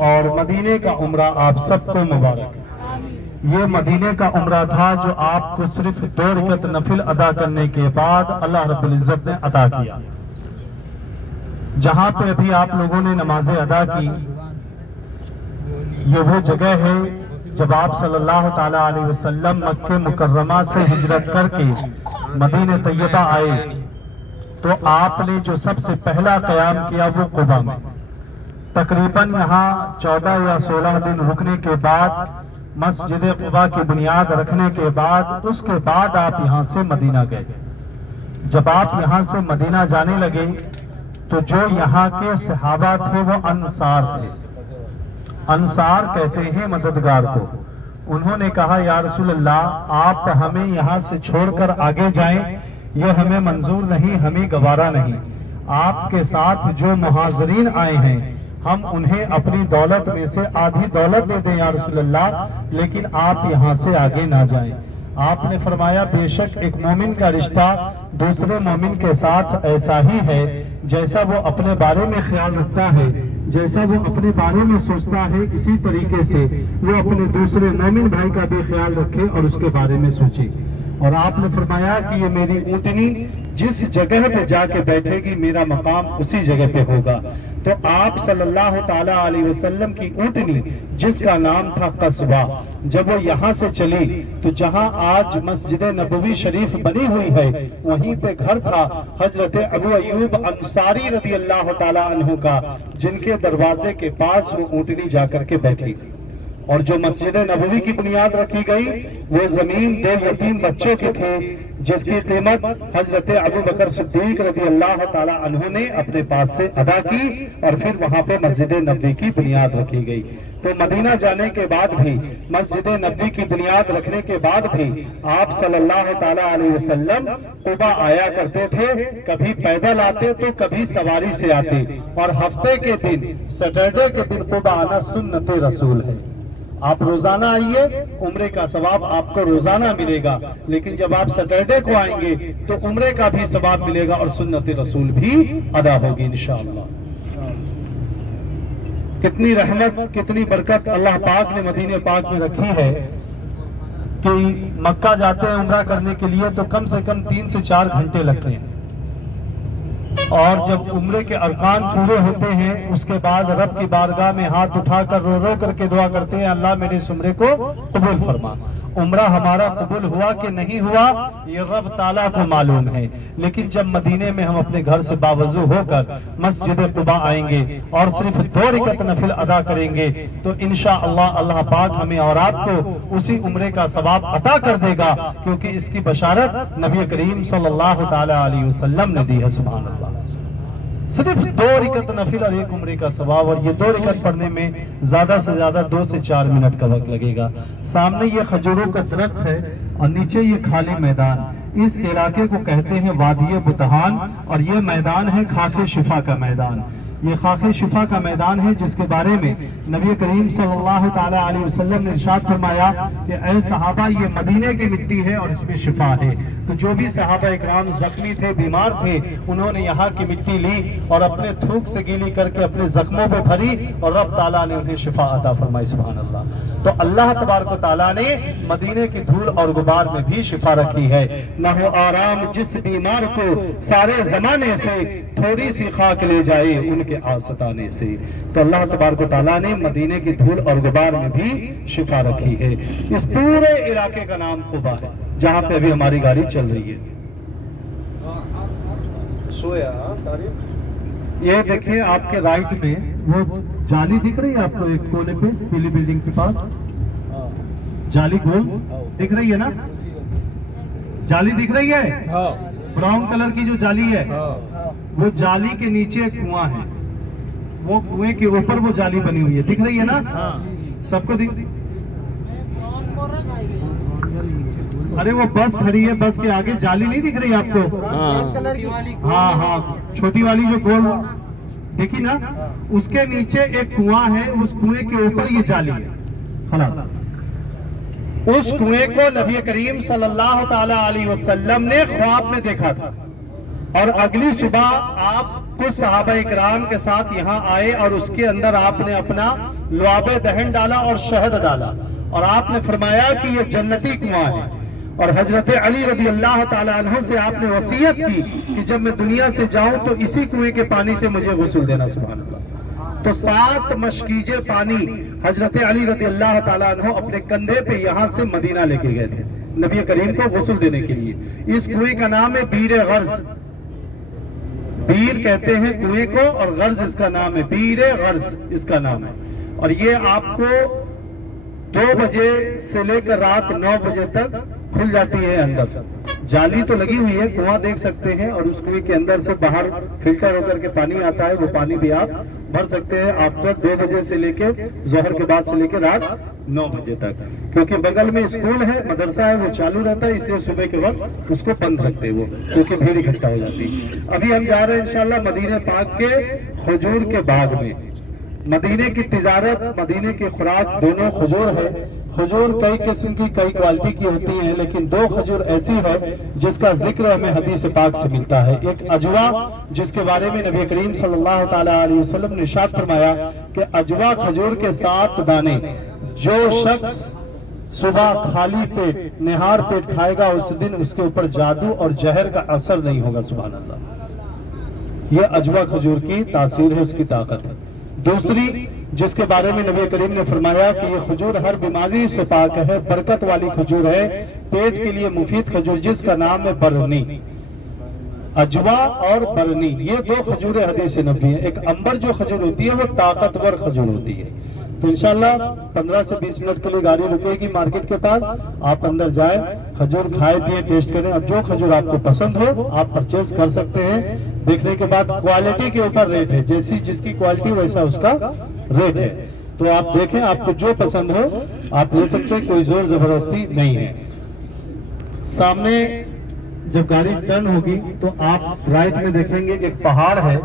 اور مدینے کا عمرہ آپ سب کو مبارک۔ یہ مدینے کا عمرہ تھا جو آپ کو صرف 2 رکعت نفل ادا کرنے کے بعد اللہ رب العزت نے عطا کیا۔ جہاں پہ ابھی آپ لوگوں نے نمازیں ادا کی، یہ وہ جگہ ہے جب آپ صلی اللہ تعالیٰ علیہ وسلم مکہ مکرمہ سے ہجرت کر کے مدینہ طیبہ آئے تو آپ نے جو سب سے پہلا قیام کیا وہ قباء میں۔ تقریباً یہاں 14 یا 16 دن رکنے کے بعد، مسجد قباء کی بنیاد رکھنے کے بعد، اس کے بعد آپ یہاں سے مدینہ گئے۔ جب آپ یہاں سے مدینہ جانے لگے تو جو یہاں کے صحابہ تھے وہ انصار تھے۔ انصار کہتے ہیں مددگار کو۔ انہوں نے کہا یا رسول اللہ آپ ہمیں یہاں سے چھوڑ کر آگے جائیں، یہ ہمیں منظور نہیں، ہمیں گوارا نہیں۔ آپ کے ساتھ جو مہاجرین آئے ہیں ہم انہیں اپنی دولت میں سے آدھی دولت دے دیں یا رسول اللہ، لیکن آپ یہاں سے آگے نہ جائیں۔ آپ نے فرمایا بے شک ایک مومن کا رشتہ دوسرے مومن کے ساتھ ایسا ہی ہے جیسا وہ اپنے بارے میں خیال رکھتا ہے، جیسا وہ اپنے بارے میں سوچتا ہے، اسی طریقے سے وہ اپنے دوسرے مومن بھائی کا بھی خیال رکھے اور اس کے بارے میں سوچے۔ اور آپ نے فرمایا کہ یہ میری اونٹنی جس جگہ پہ جا کے بیٹھے گی میرا مقام اسی جگہ پہ ہوگا۔ تو آپ صلی اللہ تعالیٰ علیہ وسلم کی اونٹنی جس کا نام تھا قصبہ، جب وہ یہاں سے چلی تو جہاں آج مسجد نبوی شریف بنی ہوئی ہے وہیں پہ گھر تھا حضرت ابو ایوب انصاری رضی اللہ تعالیٰ عنہ کا، جن کے دروازے کے پاس وہ اونٹنی جا کر کے بیٹھی۔ اور جو مسجد نبوی کی بنیاد رکھی گئی وہ زمین 2 یتیم بچوں کے تھے، جس کی قیمت حضرت ابو بکر صدیق رضی اللہ تعالیٰ عنہ نے اپنے پاس سے ادا کی اور پھر وہاں پہ مسجد نبوی کی بنیاد رکھی گئی۔ تو مدینہ جانے کے بعد بھی، مسجد نبوی کی بنیاد رکھنے کے بعد بھی آپ صلی اللہ تعالیٰ علیہ وسلم قباء آیا کرتے تھے، کبھی پیدل آتے تو کبھی سواری سے آتے، اور ہفتے کے دن سیٹرڈے کے دن قباء آنا سنت رسول ہے۔ آپ روزانہ آئیے، عمرے کا ثواب آپ کو روزانہ ملے گا، لیکن جب آپ سیٹرڈے کو آئیں گے تو عمرے کا بھی ثواب ملے گا اور سنت رسول بھی ادا ہوگی انشاءاللہ۔ کتنی رحمت، کتنی برکت اللہ پاک نے مدینہ پاک میں رکھی ہے کہ مکہ جاتے ہیں عمرہ کرنے کے لیے تو کم سے کم 3 سے 4 گھنٹے لگتے ہیں، اور جب عمرے کے ارکان پورے ہوتے ہیں اس کے بعد رب کی بارگاہ میں ہاتھ اٹھا کر رو رو کر کے دعا کرتے ہیں اللہ میرے اس عمرے کو قبول فرما۔ عمرہ ہمارا قبول ہوا کہ نہیں ہوا یہ رب تعالیٰ کو معلوم ہے، لیکن جب مدینے میں ہم اپنے گھر سے باوضو ہو کر مسجد قباء آئیں گے اور صرف 2 رکعت نفل ادا کریں گے تو انشاءاللہ اللہ پاک ہمیں اور آپ کو اسی عمرے کا ثواب عطا کر دے گا، کیونکہ اس کی بشارت نبی کریم صلی اللہ تعالیٰ علیہ وسلم نے دی ہے۔ سبحان اللہ۔ صرف 2 رکعت نفل اور 1 عمرے کا ثواب، اور یہ 2 رکعت پڑھنے میں زیادہ سے زیادہ 2 سے 4 منٹ کا وقت لگے گا۔ سامنے یہ کھجوروں کا درخت ہے اور نیچے یہ خالی میدان، اس علاقے کو کہتے ہیں وادی بتہان، اور یہ میدان ہے خاک شفا کا میدان۔ یہ خاک شفا کا میدان ہے جس کے بارے میں نبی کریم صلی اللہ تعالیٰ علیہ وسلم نے ارشاد فرمایا کہ اے صحابہ یہ مدینے کی مٹی ہے اور اس میں شفا ہے۔ تو جو بھی صحابہ اکرام زخمی تھے، بیمار تھے، انہوں نے یہاں کی مٹی لی اور اپنے تھوک سے گیلی کر کے اپنے زخموں پہ بھری اور رب تعالیٰ نے انہیں شفا عطا فرمائی۔ سبحان اللہ۔ تو اللہ تبارک و تعالیٰ نے مدینے کی دھول اور غبار میں بھی شفا رکھی ہے۔ نہ ہو آرام جس بیمار کو سارے زمانے سے، تھوڑی سی خاک لے جائے ان کے آستانے سے۔ تو اللہ تبارک و تعالیٰ نے مدینے کی دھول اور غبار میں بھی شفا رکھی ہے۔ اس پورے علاقے کا نام قباء ہے جہاں پہ ابھی ہماری گاڑی چل رہی ہے۔ یہ دیکھیں آپ کے رائٹ میں وہ جالی دکھ رہی ہے آپ کو، ایک کونے پہ پیلی بلڈنگ کے پاس جالی گول دکھ رہی ہے نا؟ جالی دکھ رہی ہے براؤن کلر کی جو جالی ہے، وہ جالی کے نیچے ایک کنواں ہے، وہ کنویں کے اوپر وہ جالی بنی ہوئی ہے، دکھ رہی ہے نا؟ سب کو دکھ؟ ارے وہ بس کھڑی ہے، بس کے آگے جالی نہیں دکھ رہی آپ کو؟ ہاں ہاں، چھوٹی والی جو گول دیکھی نا، اس کے نیچے ایک کنواں ہے، اس کنویں کے اوپر یہ جالی ہے۔ خلاص اس کنویں کو نبی کریم صلی اللہ تعالی علیہ وسلم نے خواب میں دیکھا تھا۔ اور اگلی صبح آپ کچھ صحابہ اکرام کے ساتھ یہاں آئے اور اس کے اندر آپ نے اپنا لعاب دہن ڈالا اور شہد ڈالا اور آپ نے فرمایا کہ یہ جنتی کنواں ہے، اور حضرت علی رضی اللہ تعالیٰ عنہ سے آپ نے وصیت کی کہ جب میں دنیا سے جاؤں تو اسی کنویں کے پانی سے مجھے غسل دینا، سبحان اللہ۔ تو 7 مشکیجے پانی حضرت علی رضی اللہ تعالیٰ عنہ اپنے کندھے پہ یہاں سے مدینہ لے کے گئے تھے نبی کریم کو غسل دینے کے لیے۔ اس کنویں کا نام ہے بیر غرز، بیر کہتے ہیں کنویں کو، اور غرز اس کا نام ہے، بیر غرز اس کا نام ہے۔ اور یہ آپ کو 2 بجے سے لے کر رات 9 بجے تک کھل جاتی ہے۔ اندر جالی تو لگی ہوئی ہے، کنواں دیکھ سکتے ہیں، اور اس کنویں کے اندر سے باہر فلٹر ہو کر کے پانی آتا ہے، وہ پانی بھی آپ بھر سکتے ہیں آفٹر 2 بجے سے لے کے ظہر کے بعد سے لے کے رات 9 بجے تک، کیونکہ بغل میں اسکول ہے، مدرسہ ہے، وہ چالو رہتا ہے، اس لیے صبح کے وقت اس کو بند رکھتے ہیں وہ، کیونکہ بھیڑ اکٹھا ہو جاتی ہے۔ ابھی ہم جا رہے ہیں انشاءاللہ مدینہ پاک کے کھجور کے باغ میں۔ مدینے کی تجارت، مدینے کی خوراک دونوں کھجور ہے۔ کھجور کئی قسم کی، کئی کوالٹی کی ہوتی ہیں، لیکن 2 کھجور ایسی ہے جس کا ذکر ہمیں حدیث پاک سے ملتا ہے۔ ایک اجوا، جس کے بارے میں نبی کریم صلی اللہ تعالیٰ علیہ وسلم نے ارشاد فرمایا کہ اجوا کھجور کے 7 دانے جو شخص صبح خالی پیٹ نہار پیٹ کھائے گا اس دن اس کے اوپر جادو اور زہر کا اثر نہیں ہوگا، سبحان اللہ۔ یہ اجوا کھجور کی تاثیر ہے، اس کی طاقت ہے۔ دوسری جس کے بارے میں نبی کریم نے فرمایا کہ یہ کھجور ہر بیماری سے پاک ہے، برکت والی کھجور ہے، پیٹ کے لیے مفید کھجور، جس کا نام ہے برنی۔ اجوا اور برنی یہ 2 کھجور حدیث نبوی ہیں۔ ایک امبر جو کھجور ہوتی ہے وہ طاقتور کھجور ہوتی ہے۔ تو انشاءاللہ 15 سے 20 منٹ کے لیے گاڑی رکے گی مارکیٹ کے پاس، آپ اندر جائیں، کھجور کھائے پیے، ٹیسٹ کریں، اور جو کھجور آپ کو پسند ہو آپ پرچیز کر سکتے ہیں۔ دیکھنے کے بعد کوالٹی کے اوپر ریٹ ہے، جیسی جس کی کوالٹی ویسا اس کا ریٹ ہے، تو آپ دیکھیں آپ کو جو پسند ہو آپ لے سکتے ہیں، کوئی زور زبردستی نہیں ہے۔ سامنے جب گاڑی ٹرن ہوگی تو آپ رائٹ میں دیکھیں گے ایک پہاڑ ہے،